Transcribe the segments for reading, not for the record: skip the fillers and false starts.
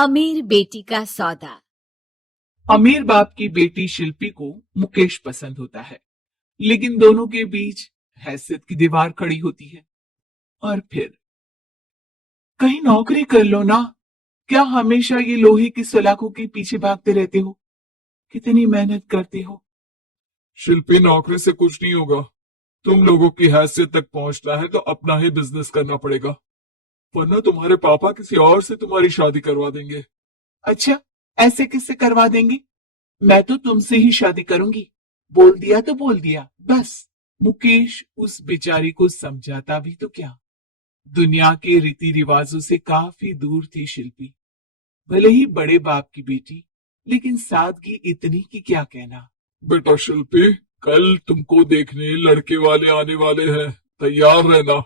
अमीर बेटी का सौदा। अमीर बाप की बेटी शिल्पी को मुकेश पसंद होता है, लेकिन दोनों के बीच हैसियत की दीवार खड़ी होती है। और फिर कहीं नौकरी कर लो ना। क्या हमेशा ये लोहे की सलाखों के पीछे भागते रहते हो? कितनी मेहनत करते हो। शिल्पी, नौकरी से कुछ नहीं होगा। तुम लोगों की हैसियत तक पहुंचना है तो अपना ही बिजनेस करना पड़ेगा, वरना तुम्हारे पापा किसी और से तुम्हारी शादी करवा देंगे। अच्छा, ऐसे किससे करवा देंगे? मैं तो तुमसे ही शादी करूंगी। बोल दिया तो बोल दिया, बस। मुकेश उस बेचारी को समझाता भी तो क्या। दुनिया के रीति रिवाजों से काफी दूर थी शिल्पी। भले ही बड़े बाप की बेटी, लेकिन सादगी इतनी कि क्या कहना। बेटा शिल्पी, कल तुमको देखने लड़के वाले आने वाले हैं, तैयार रहना।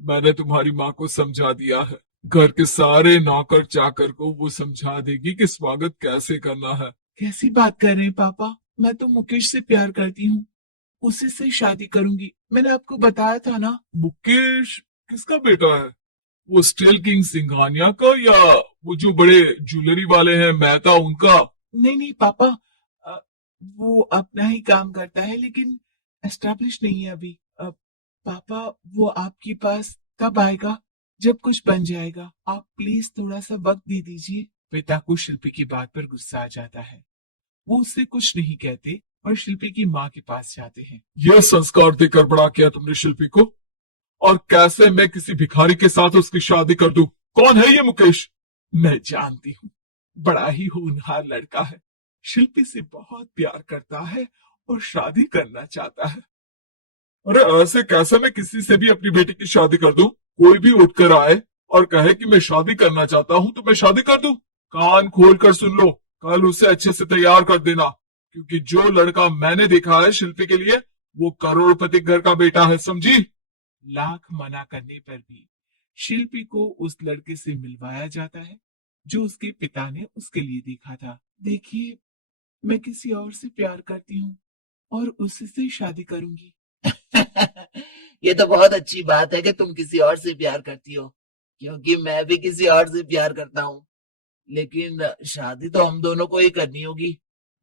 मैंने तुम्हारी माँ को समझा दिया है। घर के सारे नौकर चाकर को वो समझा देगी कि स्वागत कैसे करना है। कैसी बात कर रहे हैं पापा? मैं तो मुकेश से प्यार करती हूँ, उसी से शादी करूंगी। मैंने आपको बताया था ना। मुकेश किसका बेटा है? वो स्टील किंग सिंघानिया का, या वो जो बड़े ज्वेलरी वाले हैं मेहता, उनका? नहीं नहीं पापा, अ, वो अपना ही काम करता है, लेकिन एस्टेब्लिश नहीं है अभी। पापा, वो आपके पास तब आएगा जब कुछ बन जाएगा। आप प्लीज थोड़ा सा वक्त दे दीजिए। पिता को शिल्पी की बात पर गुस्सा आ जाता है। वो उससे कुछ नहीं कहते और शिल्पी की माँ के पास जाते हैं। ये संस्कार देकर बड़ा किया तुमने शिल्पी को, और कैसे मैं किसी भिखारी के साथ उसकी शादी कर दूं? कौन है ये मुकेश? मैं जानती हूँ, बड़ा ही होनहार लड़का है। शिल्पी से बहुत प्यार करता है और शादी करना चाहता है। अरे ऐसे कैसे मैं किसी से भी अपनी बेटी की शादी कर दूं? कोई भी उठकर आए और कहे कि मैं शादी करना चाहता हूं तो मैं शादी कर दूं? कान खोल कर सुन लो, कल उसे अच्छे से तैयार कर देना, क्योंकि जो लड़का मैंने देखा है शिल्पी के लिए, वो करोड़पति घर का बेटा है, समझी? लाख मना करने पर भी शिल्पी को उस लड़के से मिलवाया जाता है जो उसके पिता ने उसके लिए देखा था। देखिए, मैं किसी और से प्यार करती हूँ और उसी से शादी करूंगी। ये तो बहुत अच्छी बात है कि तुम किसी और से प्यार करती हो, क्योंकि मैं भी किसी और से प्यार करता हूँ। लेकिन शादी तो हम दोनों को ही करनी होगी,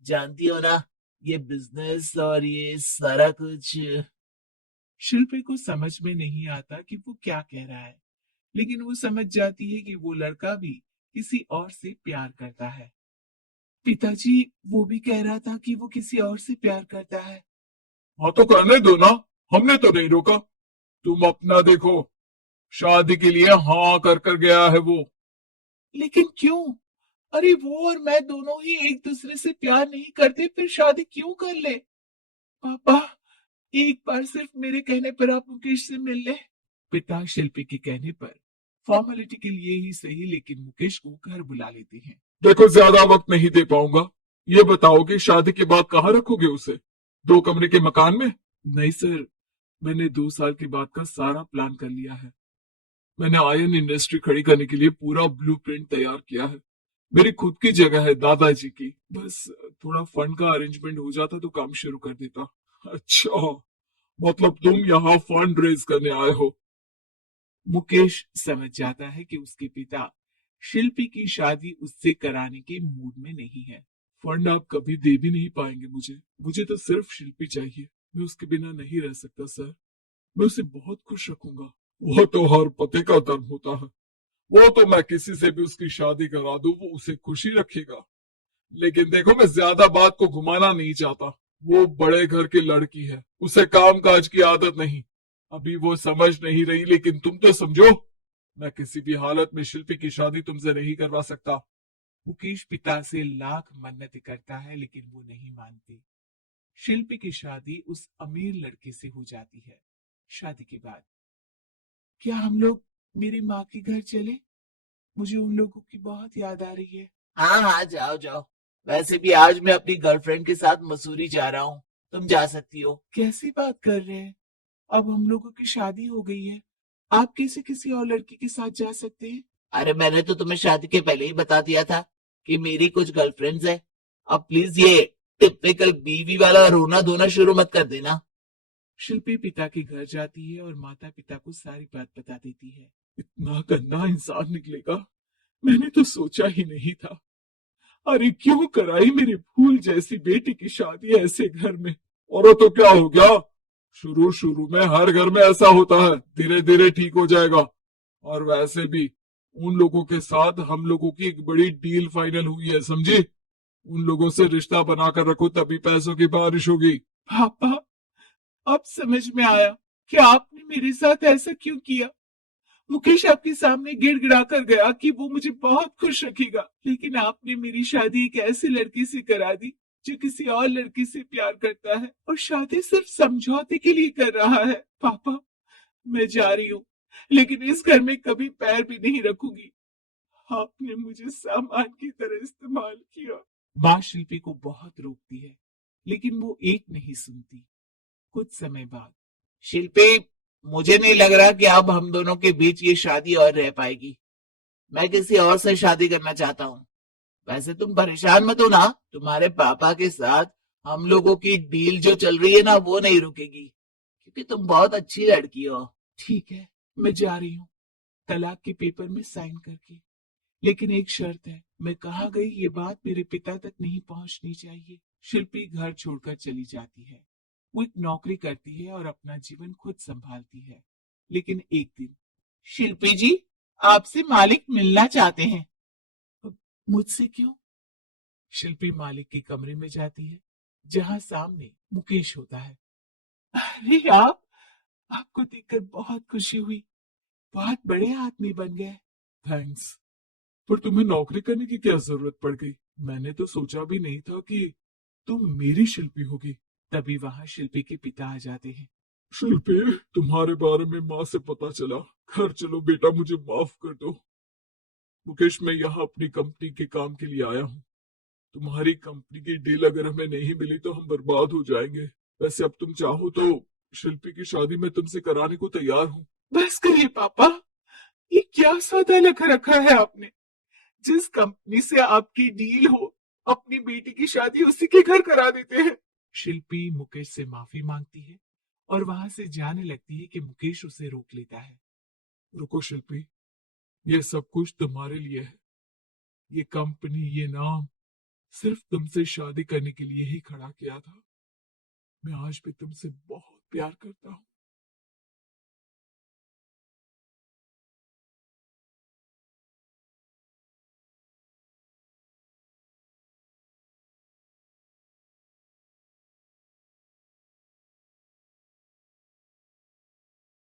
जानती हो ना, ये बिजनेस और ये सारा कुछ। शिल्पी को समझ में नहीं आता कि वो क्या कह रहा है, लेकिन वो समझ जाती है कि वो लड़का भी किसी और से प्यार करता है। पिताजी, वो भी कह रहा था कि वो किसी और से प्यार करता है। हाँ तो करने दो ना, हमने तो नहीं रोका। तुम अपना देखो, शादी के लिए हाँ कर गया है वो। लेकिन क्यों? अरे वो और मैं दोनों ही एक दूसरे से प्यार नहीं करते, फिर शादी क्यों कर ले? पापा, एक बार सिर्फ मेरे कहने पर आप मुकेश से मिल ले। पिता शिल्पी के कहने पर फॉर्मेलिटी के लिए ही सही, लेकिन मुकेश को घर बुला लेते हैं। देखो, ज्यादा वक्त नहीं दे पाऊंगा। ये बताओ कि शादी के बाद कहाँ रखोगे उसे? 2 कमरे के मकान में? नहीं सर, मैंने 2 साल के बाद का सारा प्लान कर लिया है। मैंने आयरन इंडस्ट्री खड़ी करने के लिए पूरा ब्लूप्रिंट तैयार किया है। मेरी खुद की जगह है दादाजी की। बस थोड़ा फंड का अरेंजमेंट हो जाता तो काम शुरू कर देता। अच्छा, मतलब तुम यहाँ फंड रेज करने आए हो? मुकेश समझ जाता है कि उसके पिता शिल्पी की शादी उससे कराने के मूड में नहीं है। फंड आप कभी दे भी नहीं पाएंगे मुझे। मुझे तो सिर्फ शिल्पी चाहिए। मैं उसके बिना नहीं रह सकता सर। मैं उसे बहुत खुश रखूंगा। वो तो हर पति का धर्म होता है। वो तो मैं किसी से भी उसकी शादी करा दूं, वो उसे खुशी रखेगा। लेकिन देखो, मैं ज्यादा बात को घुमाना नहीं चाहता। वो बड़े घर की लड़की है, उसे काम काज की आदत नहीं। अभी वो समझ नहीं रही, लेकिन तुम तो समझो। मैं किसी भी हालत में शिल्पी की शादी तुमसे नहीं करवा सकता। मुकेश पिता से लाख मन्नत करता है, लेकिन वो नहीं मानते। शिल्पी की शादी उस अमीर लड़के से हो जाती है। शादी के बाद क्या हम लोग मेरी माँ के घर चले? मुझे उन लोगों की बहुत याद आ रही है। हाँ हाँ, जाओ जाओ। वैसे भी आज मैं अपनी गर्लफ्रेंड के साथ मसूरी जा रहा हूँ, तुम जा सकती हो। कैसी बात कर रहे हैं? अब हम लोगों की शादी हो गई है, आप कैसे किसी और लड़की के साथ जा सकते हैं? अरे मैंने तो तुम्हें शादी के पहले ही बता दिया था कि मेरी कुछ गर्लफ्रेंड्स है। अब प्लीज ये टिपिकल बीवी वाला रोना धोना शुरू मत कर देना। शिल्पी पिता के घर जाती है और माता पिता को सारी बात बता देती है। इतना गंदा इंसान निकलेगा, मैंने तो सोचा ही नहीं था। अरे क्यों कराई मेरी फूल जैसी बेटी की शादी ऐसे घर में। और तो क्या हो गया, शुरू शुरू में हर घर में ऐसा होता है, धीरे धीरे ठीक हो जाएगा। और वैसे भी उन लोगों के साथ हम लोगों की एक बड़ी डील फाइनल हुई है, समझी। उन लोगों से रिश्ता बनाकर रखो, तभी पैसों की बारिश होगी। पापा, अब समझ में आया कि आपने मेरे साथ ऐसा क्यों किया। मुकेश आपके सामने गिड़गिड़ा कर गया कि वो मुझे बहुत खुश रखेगा, लेकिन आपने मेरी शादी एक ऐसे लड़के से करा दी जो किसी और लड़की से प्यार करता है और शादी सिर्फ समझौते के लिए कर रहा है। पापा, मैं जा रही हूँ, लेकिन इस घर में कभी पैर भी नहीं रखूंगी। आपने मुझे सामान की तरह इस्तेमाल किया। माँ शिल्पी को बहुत रोकती है, लेकिन वो एक नहीं सुनती। कुछ समय बाद, शिल्पी, मुझे नहीं लग रहा कि अब हम दोनों के बीच ये शादी और रह पाएगी। मैं किसी और से शादी करना चाहता हूँ। वैसे तुम परेशान मत हो ना, तुम्हारे पापा के साथ हम लोगों की डील जो चल रही है ना, वो नहीं रुकेगी, क्योंकि तुम बहुत अच्छी लड़की हो। ठीक है, मैं जा रही हूँ, तलाक के पेपर में साइन करके। लेकिन एक शर्त है, मैं कहा गई ये बात मेरे पिता तक नहीं पहुंचनी चाहिए। शिल्पी घर छोड़कर चली जाती है। वो एक नौकरी करती है और अपना जीवन खुद संभालती है। लेकिन एक दिन, शिल्पी जी, आपसे मालिक मिलना चाहते हैं। मुझसे क्यों? शिल्पी मालिक के कमरे में जाती है, जहां सामने मुकेश होता है। अरे आप, आपको देखकर बहुत खुशी हुई, बहुत बड़े आदमी बन गए। थैंक्स, पर तुम्हें नौकरी करने की क्या जरूरत पड़ गई। मैंने तो सोचा भी नहीं था कि तुम मेरी शिल्पी होगी। तभी वहां शिल्पी के पिता आ जाते हैं। शिल्पी, तुम्हारे बारे में माँ से पता चला। घर चलो बेटा, मुझे माफ कर दो। मुकेश, मैं यहाँ अपनी कंपनी के काम के लिए आया हूँ। तुम्हारी कंपनी की डील अगर हमें नहीं मिली तो हम बर्बाद हो जाएंगे। वैसे अब तुम चाहो तो शिल्पी की शादी मैं तुमसे कराने को तैयार हूँ। बस करिए पापा, ये क्या सौदा लग रखा है आपने। जिस कंपनी से आपकी डील हो, अपनी बेटी की शादी उसी के घर करा देते हैं। शिल्पी मुकेश से माफी मांगती है और वहां से जाने लगती है कि मुकेश उसे रोक लेता है। रुको शिल्पी, ये सब कुछ तुम्हारे लिए है। ये कंपनी, ये नाम सिर्फ तुमसे शादी करने के लिए ही खड़ा किया था। मैं आज भी तुमसे बहुत प्यार करता हूँ।